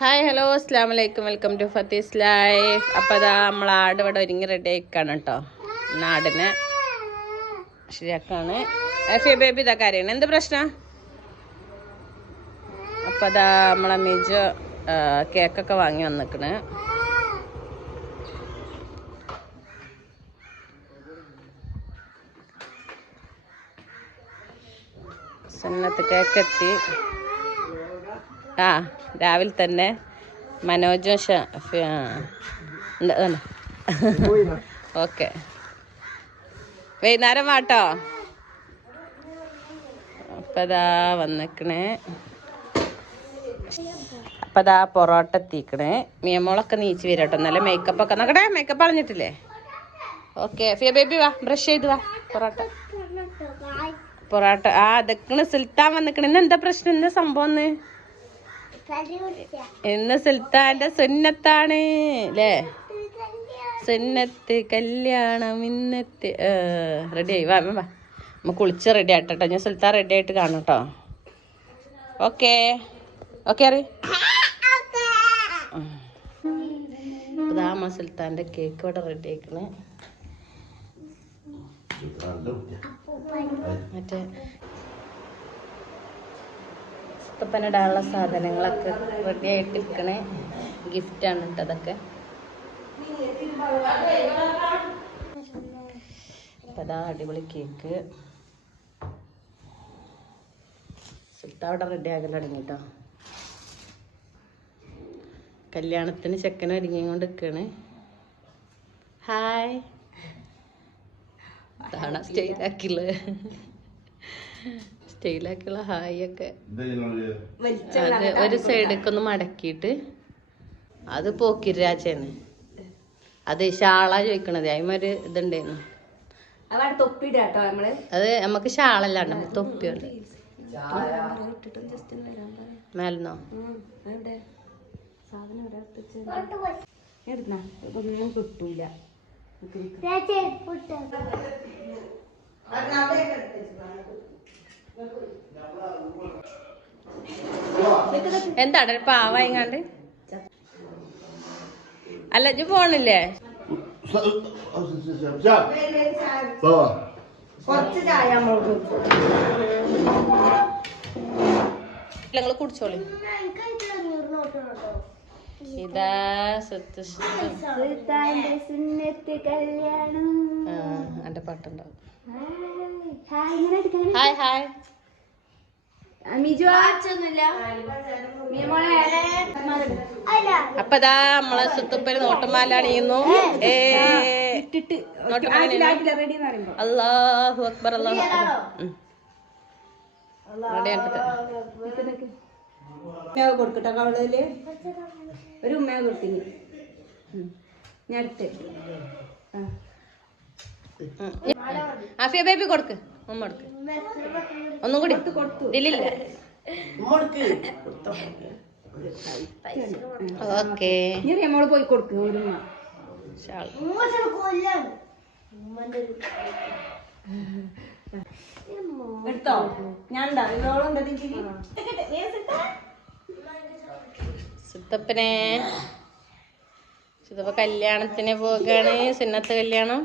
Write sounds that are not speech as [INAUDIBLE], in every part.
Hi hello അസ്ലാം വലൈക്കും welcome to ഫത്തീസ് life അപ്പോൾ അതാ നമ്മൾ ആട് ഇവിടെ ഒരുങ്ങി റെഡി ആയിക്കാണ് കേട്ടോ നാടിനെ ശരിയാക്കാണ്. ബേബി ഇതാ കാര്യമാണ് എന്ത് പ്രശ്നം? അപ്പോൾ അതാ നമ്മളെ മിജ കേക്കൊക്കെ വാങ്ങി വന്നിക്കണ്. സന്നത്ത് കേക്ക് എത്തി. ആ രാവിലെ തന്നെ മനോജും. ഓക്കെ. വൈകുന്നേരം വാട്ടോ? അപ്പതാ വന്നിക്കണേ. അപ്പതാ പൊറോട്ട എത്തിക്കണേ. മിയമോളൊക്കെ നീച്ച് വരാട്ടോ. നല്ല മേക്കപ്പ് ഒക്കെ നോക്കട്ടെ മേക്കപ്പ് അളഞ്ഞിട്ടില്ലേ ഓക്കെ ഫിയ ബേബി വാ ബ്രഷ് ചെയ്ത് വാ പൊറോട്ട. പൊറോട്ട ആ അതൊക്കെ സുൽത്താൻ വന്നിക്കണേ. ഇന്ന് എന്താ പ്രശ്നം? എന്താ സംഭവം ഇന്ന് ഇന്ന് സുൽത്താന്റെ സുന്നത്താണ് അല്ലേ സുന്നത്ത് കല്യാണം ഇന്നത്തെ റെഡി ആയി. വാ നമ്മ കുളിച്ച് റെഡി ആയിട്ടോ. ഞാൻ സുൽത്താൻ റെഡി ആയിട്ട് കാണാം കേട്ടോ ഓക്കെ ഓക്കെ അറി സുൽത്താന്റെ കേക്ക് ഇവിടെ റെഡി ആക്കണേ മറ്റേ ഇഷ്ടപ്പനിടാനുള്ള സാധനങ്ങളൊക്കെ റെഡി ആയിട്ട് ഇരിക്കണേ ഗിഫ്റ്റാണ് കേട്ടോ അതൊക്കെ. അതാ അടിപൊളി കേക്ക് അവിടെ റെഡി ആകൽ തുടങ്ങി കേട്ടോ കല്യാണത്തിന് ചെക്കൻ ഒരുങ്ങിക്കൊണ്ട് നിൽക്കണ് ഹായ് അതാണ് സ്റ്റൈലാക്കിയുള്ള സ്റ്റൈലാക്കിയുള്ള ഹായ് ഒക്കെ അത് ഒരു സൈഡിലേക്ക് ഒന്ന് മടക്കിയിട്ട് അത് പോക്കിരാജാണ് അത് ഷാള ചോദിക്കണത്. അതിമൊരു ഇതുണ്ടായിരുന്നു അത് നമുക്ക് ഷാളല്ലാണ്ട് തൊപ്പിയുണ്ട് എടുത്ത. ഇതൊന്നും കിട്ടൂല. എന്താണ് ഒരു പാവ എങ്ങാണ്ട് അല്ല ഇജ്ജ് പോണില്ലേ? കുടിച്ചോളി. ഇതാ സത്ത് സുൽത്താന്റെ സുന്നത്ത് കല്യാണം ആ എന്റെ പാട്ടുണ്ടാവും ഹായ് ഇങ്ങനെ എടുക്കാൻ ഹായ് ഹായ് മിജു ആച്ചൊന്നുമില്ല അപ്പൊ ഇതാ നമ്മളെ സുത്തുപ്പര് നോട്ടുമാല അണിയുന്നു. ഏ. നോട്ടുമാല അല്ലാഹു അക്ബർ അല്ലാഹു അക്ബർ. ഉം. റെഡി ആക്കട്ടെ കൊടുക്കട്ടെ കവളയിൽ ഒരു ഉമ്മ കൊടുത്തിന്. ഞാൻ. ആഫിയ ബേബി കൊടുക്ക്. ഉമ്മ കൊടുക്ക്. ഒന്നും കൂടി. ഇതിലില്ല ഓക്കേ. നമ്മൾ പോയി കൊടുക്ക്. ഒരു എടുത്തോ? ഞാൻ ഉണ്ടാവും ഇതോളം ഉണ്ട് സുത്തപ്പനെ സുത്തപ്പ കല്യാണത്തിന് പോകാണ് സുന്നത്ത് കല്യാണം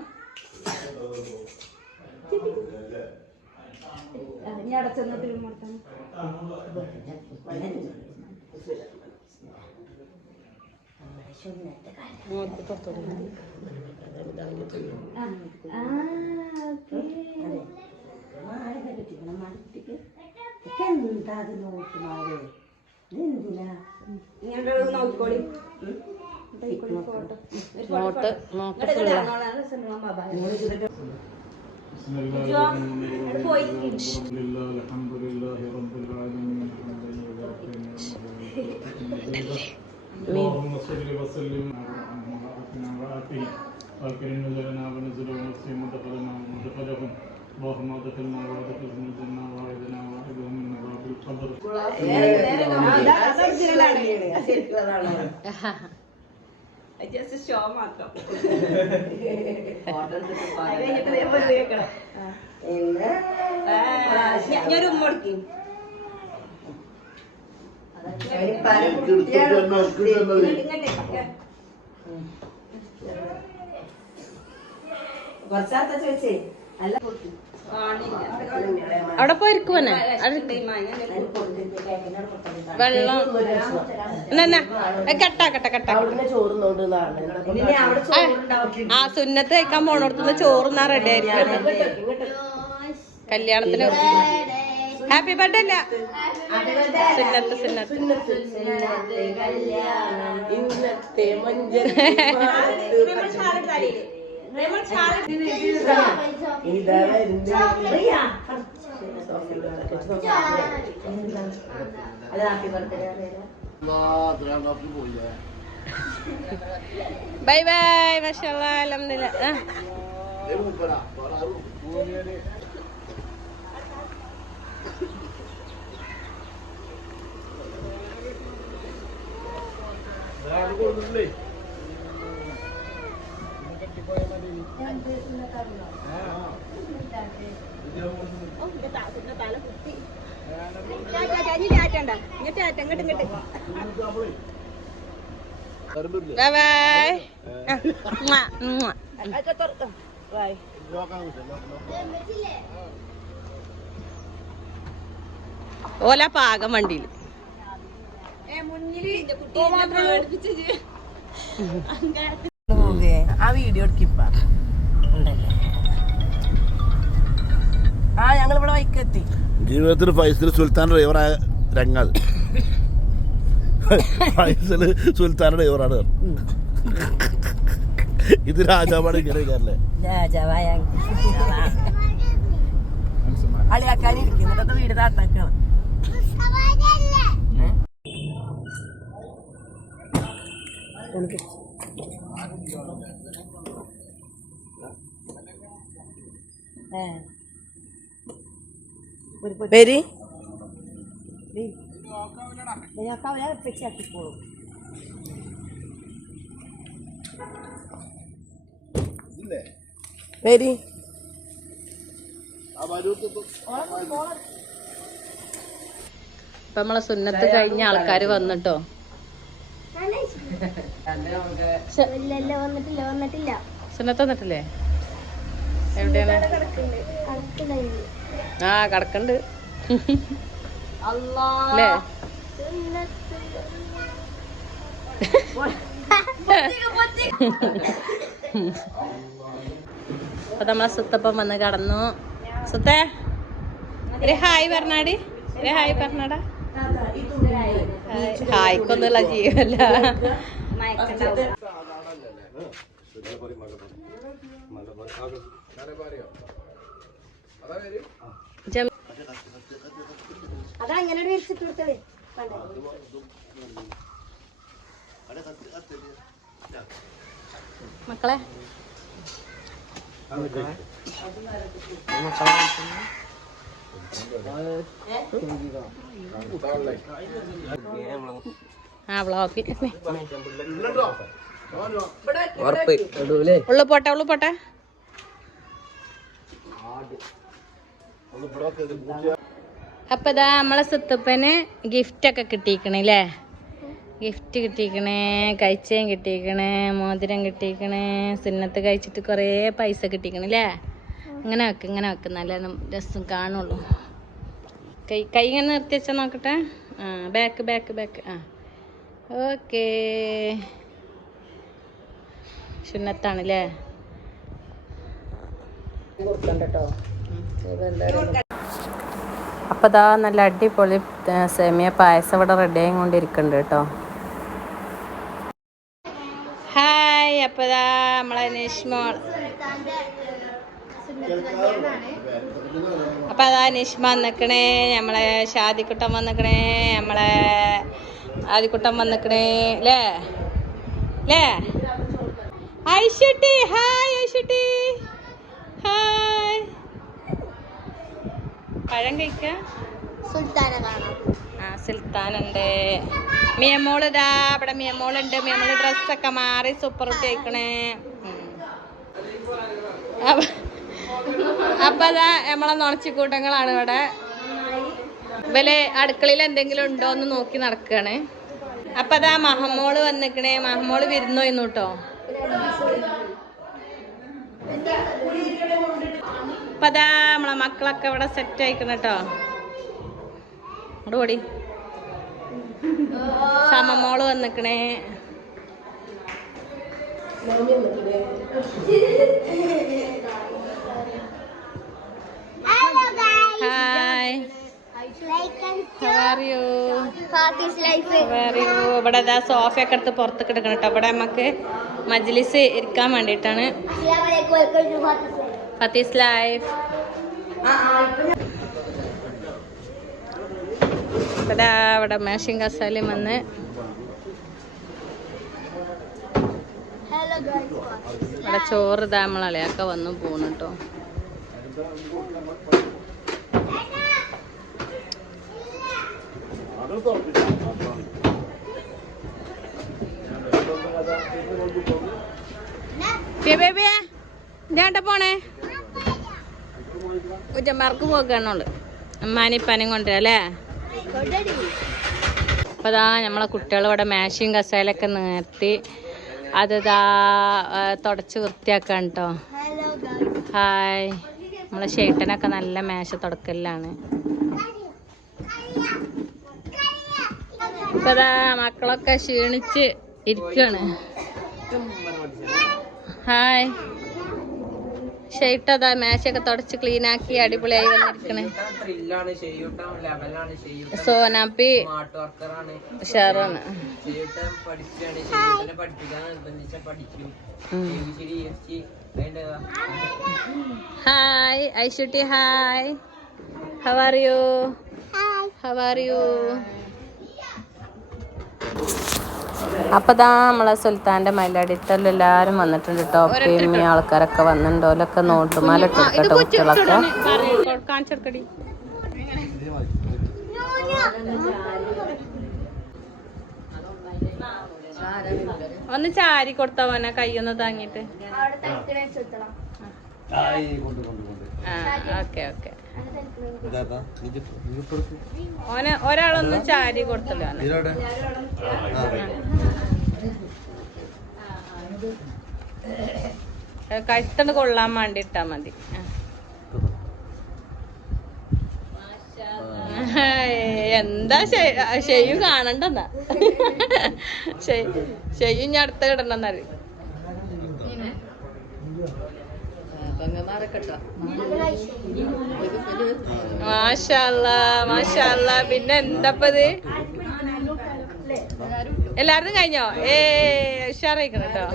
എന്താ അത് ചെന്നിട്ട് കൊടുത്താണ് മൂത്ത് പുറത്തോട്ട് മതി. ആ ഓക്കേ ഇങ്ങനെ നോക്കിക്കോളി photo not not full بسم الله الرحمن الرحيم الحمد لله الحمد لله رب العالمين حمدا يوافي نعمه اللهم صل وسلم وعافنا وعافنا واكرم نزلنا ونزل ونفسي مدخلنا ومدخلهم اللهم ادخلنا وادخلهم الجنه واعذنا واعذهم من عذاب القبر just show മാത്രം അത് കഴിഞ്ഞിട്ട് ദേ വെറുതെ വെക്കണം. ആ, ഞാൻ- ഞാനൊരു ഉമ്മ കൊടുക്കും കുറച്ചാത്ത ചോദിച്ചേ അല്ല അവിടെ പോയിരിക്കുവനെ വെള്ളം. എന്നാ, എന്നാ, ഏ, കട്ടാ കട്ട കട്ട. പിന്നെ അവിടെ ചോറുണ്ടാവും. ആ സുന്നത്ത് കഴിക്കാൻ പോണോടത്തുനിന്ന് ചോറുന്നാ റെഡി ആയിരിക്കും. കല്യാണത്തിന് ഹാപ്പി ബർത്ത്ഡേ അല്ല. സുന്നത്ത് സുന്നത്ത്. ഇന്നത്തെ [LAUGHS] ബൈ ബൈ മഷാല അലഹമില്ല മഞ്ചൽ ഇതാ അത് ഹാപ്പി ബർത്ത്ഡേ ബൈ ബൈ മഷാല്ലാ അലഹമില്ല ബൈ ബൈ ഓല പാകം വണ്ടിയിൽ ആ വീഡിയോ എടുക്കിപ്പ ആ ഞങ്ങൾ ഇവിടെ വൈക്കെത്തി ജീവിതത്തിൽ ഫൈസൽ സുൽത്താൻ ഡ്രൈവറായ രംഗാൾ ഫൈസൽ സുൽത്താൻ ഡ്രൈവറാണ്. ഇത് രാജാവാണ് ഇങ്ങനെ കയറല്ലേ രാജാവായ അളിയാക്കാനിരിക്കും എന്നിട്ട് വീട് താത്താക്കണം. വരി വരി ഇപ്പൊ നമ്മളെ സുന്നത്ത് കഴിഞ്ഞ ആൾക്കാര് വന്നിട്ടോ? ഇല്ലല്ല വന്നിട്ടില്ല വന്നിട്ടില്ല. സുന്നത്ത് വന്നിട്ടില്ലേ? എവിടെയാണ്? ആ കടക്കണ്ട്. അല്ലേ? അപ്പൊ നമ്മളെ സുത്തപ്പം വന്ന് കടന്നു. സുത്തേ ഒരു ഹായ് പറഞ്ഞാടി. ഒരു ഹായ് പറഞ്ഞാടാ. ഹായ്ക്കൊന്നുള്ള ജീവല്ല. ജം- അതാ അങ്ങനെ വിരിച്ചിട്ട് കൊടുത്തത്. മക്കളെ? ഉള്ളു പോട്ടെ ഉള്ളു പോട്ടെ. അപ്പൊ ഇതാ നമ്മളെ സുത്തപ്പന് ഗിഫ്റ്റ് ഒക്കെ കിട്ടിയിക്കണേ ഗിഫ്റ്റ് കിട്ടിയിക്കണേ കഴിച്ചേം കിട്ടിയിക്കണേ മോതിരം കിട്ടിയിക്കണേ സുന്നത്ത് കഴിച്ചിട്ട് കുറേ പൈസ കിട്ടിയിക്കണേ അല്ലേ ഇങ്ങനെ വെക്ക് ഇങ്ങനെ വെക്ക് നല്ല രസം കാണുള്ളൂ. കൈ കൈ ഇങ്ങനെ നിർത്തി വെച്ചാൽ നോക്കട്ടെ? ആ ബാക്ക് ബാക്ക് ബാക്ക് ആ. ഓക്കേ സുന്നത്താണല്ലേ അപ്പോൾ ഇതാ നല്ല അടിപൊളി സേമിയ പായസം ഇവിടെ റെഡി ആയി കൊണ്ടിരിക്കുന്നുണ്ട് കേട്ടോ. ഹായ് അപ്പോൾ ഇതാ നമ്മളെ നിഷ്മോൾ അപ്പോൾ അതാ നിഷ്മ വന്നിക്കണേ നമ്മളെ ഷാദിക്കുട്ടം വന്നിക്കണേ നമ്മളെ ആദിക്കുട്ടം വന്നിക്കണേ അല്ലേ അല്ലേ ഐഷുട്ടി ഹായ് ഐഷുട്ടി ഹായ് പഴം കഴിക്കാം? ആ സുൽത്താനുണ്ട്. മിയമോൾ ഇതാ ഇവിടെ മിയമോളുണ്ട്. മിയമോൾ ഡ്രസ്സൊക്കെ മാറി സൂപ്പർ ഇട്ട് കഴിക്കണേ അപ്പൊ അതാ നമ്മളെ നുണച്ചിക്കൂട്ടങ്ങളാണ് ഇവിടെ. ഇവലെ അടുക്കളയിൽ എന്തെങ്കിലും ഉണ്ടോ എന്ന് നോക്കി നടക്കുകയാണ് അപ്പൊ അതാ മഹമോൾ വന്നിക്കണേ. മഹമോൾ വിരുന്നു കേട്ടോ അപ്പൊ അതാ നമ്മളെ മക്കളൊക്കെ ഇവിടെ സെറ്റ് ആയിക്കണ കേട്ടോ അങ്ങോട്ട് സമമോൾ വന്നിക്കണേ? ഇവിടെ ഇതാ സോഫയൊക്കെ എടുത്ത് പുറത്തേക്ക് എടുക്കണം കേട്ടോ ഇവിടെ നമുക്ക് മജ്ലിസ് ഇരിക്കാൻ വേണ്ടിയിട്ടാണ്. ഫത്തീസ് ലൈഫ് ഇവിടെ മേഷിങ് കസാലയും വന്ന്. Hello ഇവിടെ ചോറ് ഇതാ നമ്മളളിയൊക്കെ വന്ന് പോണു കേട്ടോ ബേബിയെ ഇതാണ്ട പോണേ? ഉച്ചമാർക്ക് പോകാണോൾ അമ്മാനിപ്പാനും കൊണ്ടുവരാം അല്ലേ? അപ്പോൾ ഇതാ നമ്മളെ കുട്ടികൾ ഇവിടെ മാഷിയും കസേലൊക്കെ നിർത്തി. അത് ഇതാ തുടച്ച് വൃത്തിയാക്കാൻ കേട്ടോ ഹായ്. നമ്മളെ ഷെയ്ട്ടനൊക്കെ നല്ല മേശ തുടക്കലാണ് ഇപ്പൊ മക്കളൊക്കെ ക്ഷീണിച്ച് ഇരിക്കാണ് ഹായ്. ഷെയ്ട്ട് അതാ മേശയൊക്കെ തുടച്ച് ക്ലീൻ ആക്കി അടിപൊളിയായി വന്നിരിക്കണേ. സോനാപ്പി ഉഷാറാണ്. വേണ്ടതാ. Hi Aishutty hi. How are you how are you അപ്പൊ ദാ നമ്മളെ സുൽത്താന്റെ മയിലടിത്തല്ല എല്ലാവരും വന്നിട്ടുണ്ട് കേട്ടോ പിന്നെ ആൾക്കാരൊക്കെ വന്നിട്ടുണ്ട് ഓലൊക്കെ നോട്ടുമാലിട്ട് കേട്ടോ കുട്ടികളൊക്കെ. ഒന്ന് ചാരി കൊടുത്താ മോനെ കൈയൊന്ന് താങ്ങിട്ട് ഓക്കെ ഓക്കെ. ഓനെ ഒരാളൊന്ന് ചാരി കൊടുത്തല്ലോ കഴുത്തണ്ട് കൊള്ളാൻ വേണ്ടി ഇട്ടാ മതി എന്താ ചെയ്യും കാണണ്ടെന്നാ? ചെയ്യും ഞാൻ അടുത്ത കിടണ്ടെന്നറി മാഷല്ല മാഷല്ല. പിന്നെ എന്താപ്പത് എല്ലാരും കഴിഞ്ഞോ? ഏ ഉഷാറായിക്കണം കേട്ടോ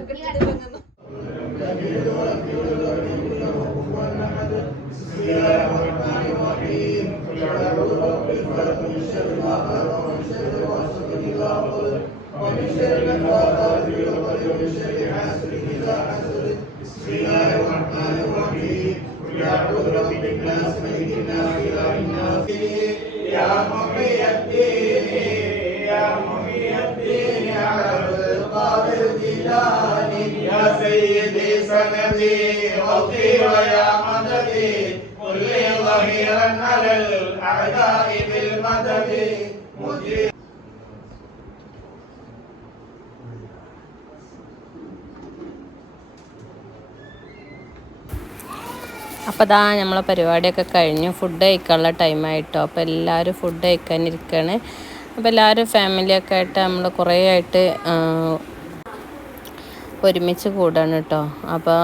بسم الله الرحمن الرحيم قل اعوذ برب الناس ملك الناس اله الناس يا محيي الدين يا محيي الدين يا عبد القادر يا سيدي سندي وطير يا مددي قل لي ظهيرا على الاعداء بالمدد അപ്പോൾ നമ്മളെ പരിപാടിയൊക്കെ കഴിഞ്ഞു. ഫുഡ് കഴിക്കാനുള്ള ടൈമായിട്ടോ അപ്പോൾ എല്ലാവരും ഫുഡ് കഴിക്കാനിരിക്കുകയാണ് അപ്പോൾ എല്ലാവരും ഫാമിലിയൊക്കെ ആയിട്ട് നമ്മൾ കുറേ ആയിട്ട് ഒരുമിച്ച് കൂടാണ് കേട്ടോ അപ്പോൾ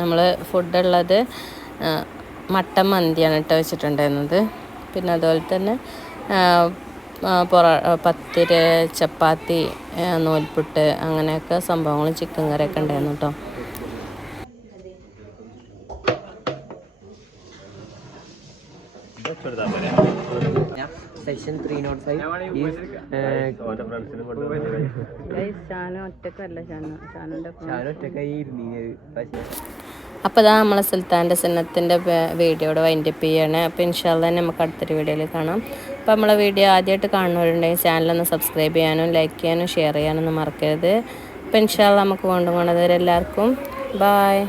നമ്മൾ ഫുഡുള്ളത് മട്ടൻ മന്തിയാണ് കേട്ടോ വെച്ചിട്ടുണ്ടായിരുന്നത്. പിന്നെ അതുപോലെ തന്നെ പൊറ പത്തിരി ചപ്പാത്തി നൂൽപുട്ട് അങ്ങനെയൊക്കെ സംഭവങ്ങൾ ചിക്കൻ കറിയൊക്കെ ഉണ്ടായിരുന്നു കേട്ടോ ത്രീ ഒറ്റക്കായി ഇരുന്നീഞ്ഞത് പക്ഷേ അപ്പോൾ ഇതാ നമ്മളെ സുൽത്താന്റെ സിന്നത്തിന്റെ വീഡിയോയുടെ വൈൻഡപ്പ് ചെയ്യാണ്. അപ്പോൾ ഇൻഷാല്ല നമുക്ക് അടുത്തൊരു വീഡിയോയിൽ കാണാം. അപ്പോൾ നമ്മളെ വീഡിയോ ആദ്യമായിട്ട് കാണുന്നവരുണ്ടെങ്കിൽ ചാനലൊന്ന് സബ്സ്ക്രൈബ് ചെയ്യാനും ലൈക്ക് ചെയ്യാനും ഷെയർ ചെയ്യാനൊന്നും മറക്കരുത്. അപ്പോൾ ഇൻഷാല്ല നമുക്ക് കൊണ്ടുപോകുന്നത് എല്ലാവർക്കും ബായ്